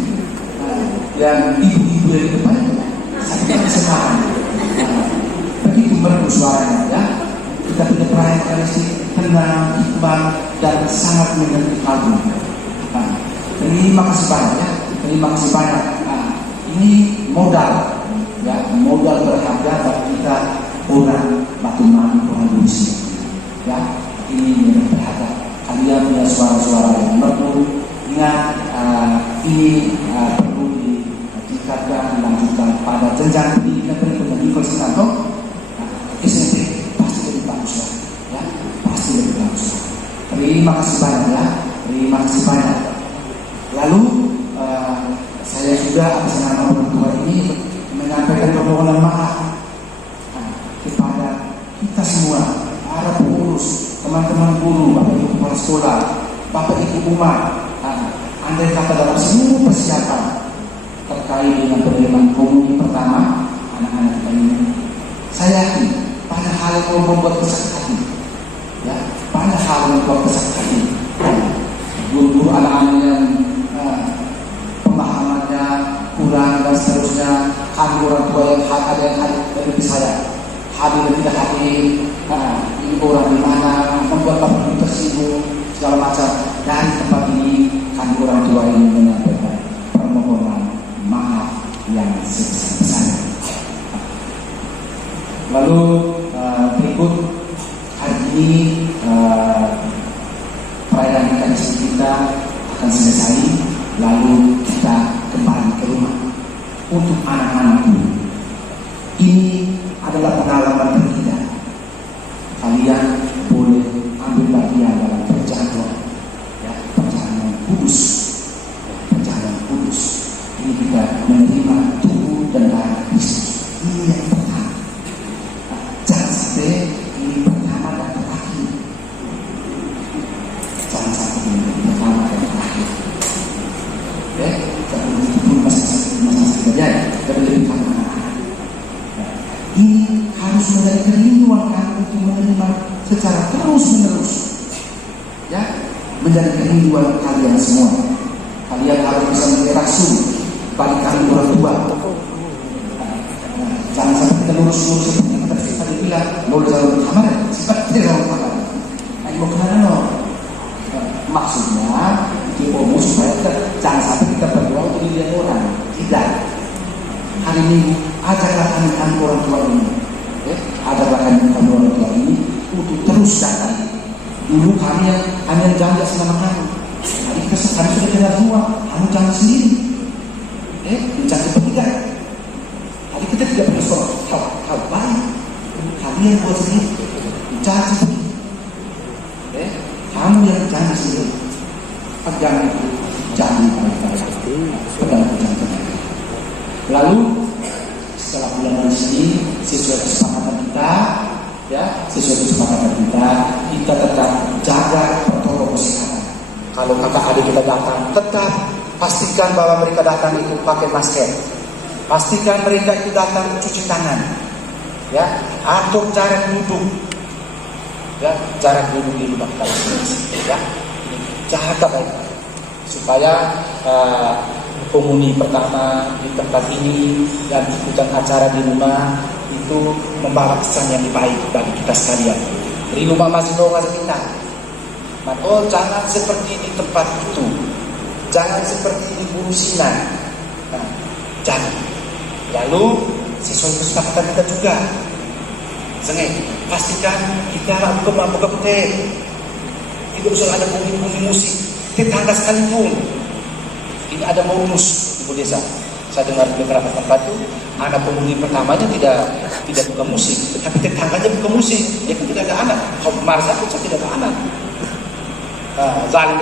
dan ibu-ibu yang di depan itu, saya anak SMA. Begitu merdu suaranya, ya. Kita punya perayaan Ekaristi tenang, hikmah, dan sangat mengerti kagum. Terima kasih banyak, ya. Terima kasih banyak. Ini modal, ya, modal berharga bagi kita orang Batu Mani, orang Rusia, ya. Ini berharga. Kalian punya suara-suara yang merdu. Ingat, ini perlu ditingkatkan, dilanjutkan pada jenjang pendidikan berikutnya di universitas. SMP pasti lebih bagus, ya, pasti lebih bagus. Terima kasih banyak, ya. Terima kasih banyak. Lalu saya juga atas nama orang tua ini menyampaikan permohonan maaf kepada kita semua, para pengurus, teman-teman guru, bapak ibu kepala sekolah, bapak ibu umat. Andai kata dalam seluruh persiapan terkait dengan penerimaan komuni pertama anak-anak kita ini, saya yakin banyak hal yang membuat kesakit hati, ya, banyak hal yang membuat kesakit hati. Guru-guru anak-anak yang pemahamannya kurang dan seterusnya, kami orang tua yang ada yang hadir lebih saya hadir dan tidak hadir, ini orang di mana, membuat bapak tersinggung segala macam. Dari tempat ini kami orang tua ini menyampaikan permohonan maaf yang sebesar-besarnya. Lalu berikut hari ini perayaan Ekaristi kita akan selesai. Lalu kita kembali ke rumah. Untuk anak-anakku, ini adalah pengalaman berbeda. Kalian boleh ambil bagian dalam perjalanan, ya, perjalanan kudus, perjalanan kudus. Ini kita menerima tubuh dan darah Kristus. Ini yang pertama. Jangan sampai ini pertama dan terakhir. Jangan sampai ini pertama dan terakhir. Itu masih terjadi, tapi lebih karena ini harus menjadi kerinduan kami untuk menerima secara terus-menerus, ya, menjadi kerinduan kalian semua. Kalian harus bisa menjadi rasul bagi kami orang tua. Jangan sampai kita lurus-lurus seperti kita tadi bilang, lurus jalur kamar, seperti jalur kamar. Ayo kenapa? Maksudnya diomong supaya jangan sampai kita berdoa untuk dilihat orang. Tidak. Hari ini ajarlah kami orang tua ini, ya, ajarlah kami orang tua ini untuk terus datang. Dulu kami yang janji sama kami. Hari kami sudah kenal tua, kami jangan sendiri. mencaci pendidikan. Tapi kita tidak punya seorang hal baik. Kalian buat sendiri, mencaci sendiri. Kamu yang jangan sendiri. Pegang itu, jangan pegang jangan. Lalu setelah bulan di sini, sesuai kesepakatan kita tetap jaga protokol kesehatan. Kalau kakak adik kita datang, tetap pastikan bahwa mereka datang itu pakai masker. Pastikan mereka itu datang cuci tangan, ya, atur jarak duduk, ya, jarak duduk di rumah kita masing-masing, ya, jaga baik supaya penghuni pertama di tempat ini dan ikutan acara di rumah itu membawa kesan yang baik bagi kita sekalian. Di rumah masih kita. Oh, jangan seperti di tempat itu, jangan seperti di Burusinan. Nah, jangan. Lalu sesuai kesepakatan kita juga. Pastikan kita buka teh. Tidak usah ada bunyi musik. Tetangga sekalipun. Ini ada modus di desa. Saya dengar di beberapa tempat itu anak penghuni pertamanya tidak buka musik, tapi tetangganya buka musik. Ya kan tidak ada anak. Kalau kemarin saya tidak ada anak. Zalim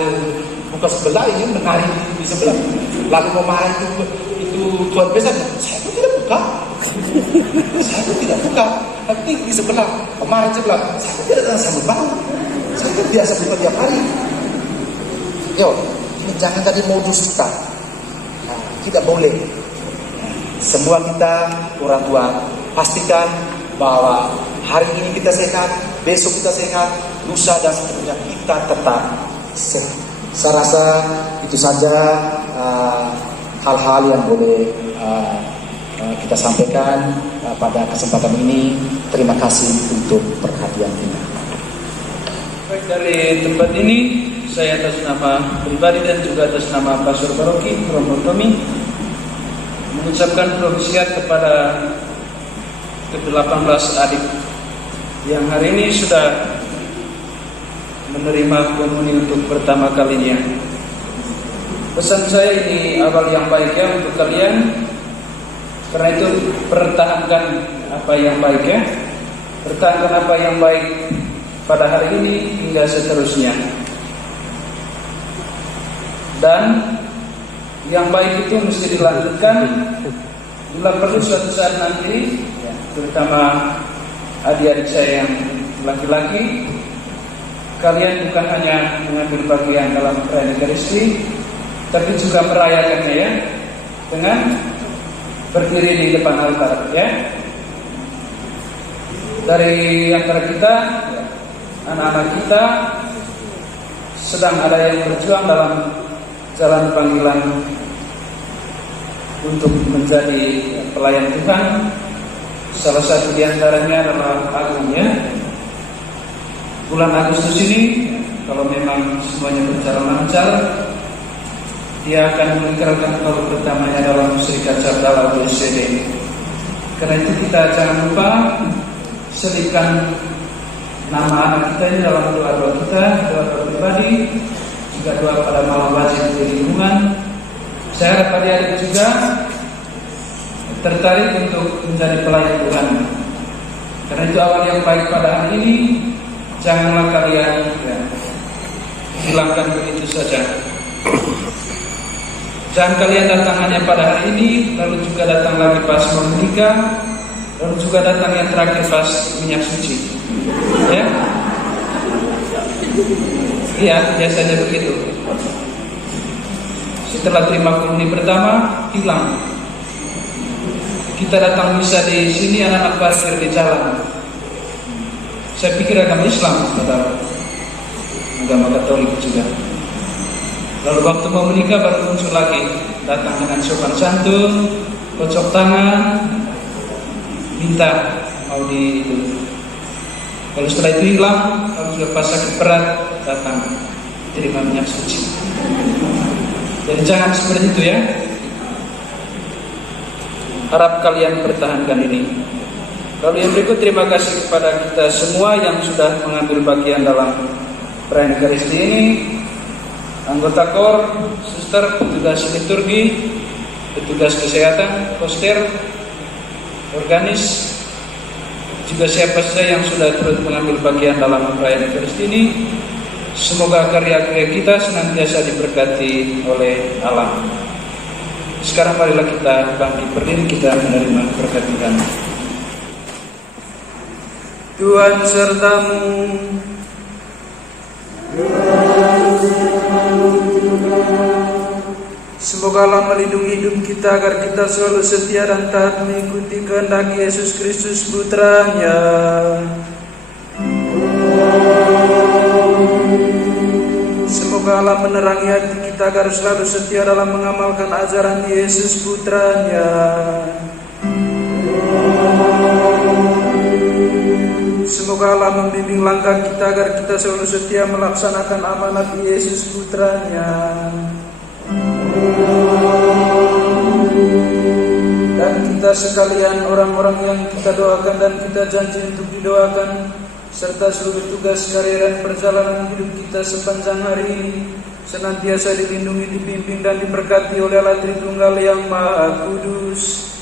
buka sebelah ini menari di sebelah. Lalu mau marah itu tuan besar. Saya pun tidak buka. Tapi di sebelah kemarin sebelah. Saya pun tidak ada sambut bau. Saya pun biasa buka tiap hari. Yo, ini jangan tadi modus kita. Tidak boleh. Semua kita orang tua pastikan bahwa hari ini kita sehat, besok kita sehat, lusa dan seterusnya kita tetap sehat. Saya rasa itu saja hal-hal yang boleh kita sampaikan pada kesempatan ini. Terima kasih untuk perhatian kita. Baik, dari tempat ini saya atas nama pribadi dan juga atas nama Pastor Paroki Romo Tommy mengucapkan provisiat kepada ke-18 adik yang hari ini sudah menerima penghuni untuk pertama kalinya. Pesan saya ini awal yang baik ya untuk kalian. Karena itu pertahankan apa yang baik ya. Pertahankan apa yang baik pada hari ini hingga seterusnya. Dan yang baik itu mesti dilanjutkan bila perlu suatu saat nanti, ya, terutama adik-adik saya yang laki-laki, kalian bukan hanya mengambil bagian dalam perayaan Ekaristi, tapi juga merayakannya ya dengan berdiri di depan altar ya. Dari antara kita, anak-anak kita sedang ada yang berjuang dalam jalan panggilan untuk menjadi pelayan Tuhan. Salah satu di antaranya adalah Agung ya. Bulan Agustus ini kalau memang semuanya berjalan lancar, dia akan mengikrarkan tahun pertamanya dalam Serikat Cardala USCD. Karena itu kita jangan lupa selipkan nama anak kita ini dalam doa-doa kita, doa-doa pribadi, juga doa pada malam wajib di lingkungan. Saya harap adik-adik juga tertarik untuk menjadi pelayan Tuhan. Karena itu awal yang baik pada hari ini, janganlah kalian hilangkan begitu saja. Jangan kalian datang hanya pada hari ini, lalu juga datang lagi pas mau menikah, lalu juga datang yang terakhir pas minyak suci. Ya, iya biasanya begitu. Setelah terima penghuni pertama, hilang. Kita datang misa di sini, anak-anak parkir di jalan. Saya pikir agama Islam, padahal agama Katolik juga. Lalu waktu mau menikah baru muncul lagi, datang dengan sopan santun, kocok tangan, minta mau di itu. Kalau setelah itu hilang, lalu juga pas sakit berat datang terima minyak suci. Jadi jangan seperti itu ya. Harap kalian pertahankan ini. Lalu yang berikut, terima kasih kepada kita semua yang sudah mengambil bagian dalam perayaan Ekaristi ini. Anggota KOR, suster, petugas liturgi, petugas kesehatan, poster, organis, juga siapa saja yang sudah turut mengambil bagian dalam perayaan Ekaristi ini. Semoga karya-karya kita senantiasa diberkati oleh Allah. Sekarang marilah kita bangkit berdiri, kita menerima berkat Tuhan. Tuhan sertamu. Semoga Allah melindungi hidup kita agar kita selalu setia dan taat mengikuti kehendak Yesus Kristus Putranya. Semoga Allah menerangi hati kita agar selalu setia dalam mengamalkan ajaran Yesus Putranya. Semoga Allah membimbing langkah kita agar kita selalu setia melaksanakan amanat Yesus Putranya. Dan kita sekalian, orang-orang yang kita doakan dan kita janji untuk didoakan, serta seluruh tugas karya dan perjalanan hidup kita sepanjang hari ini, senantiasa dilindungi, dibimbing dan diberkati oleh Allah Tritunggal yang Maha Kudus,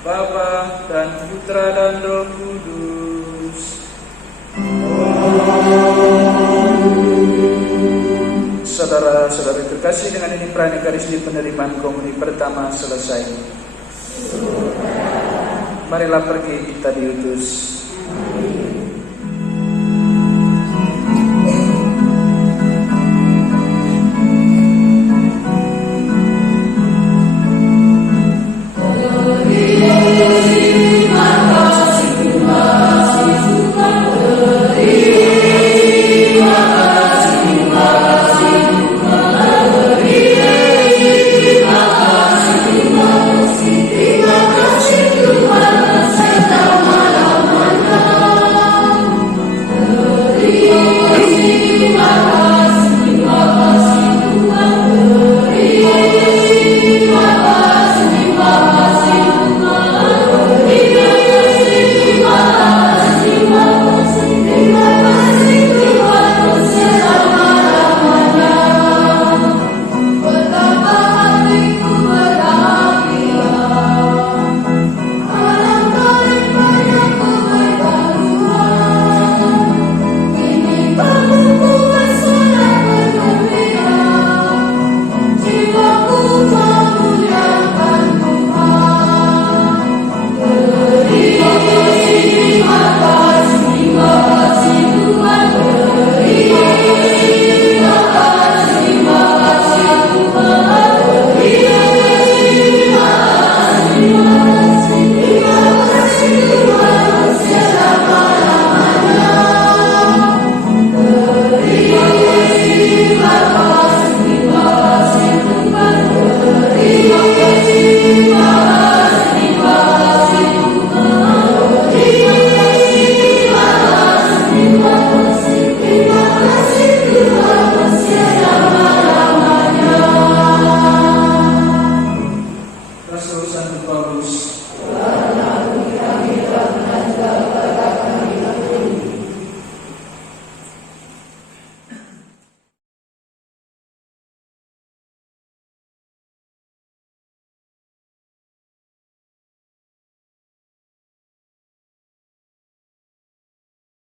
Bapa dan Putra dan Roh Kudus. Saudara-saudari terkasih, dengan ini perayaan Ekaristi penerimaan komuni pertama selesai. Marilah pergi, kita diutus.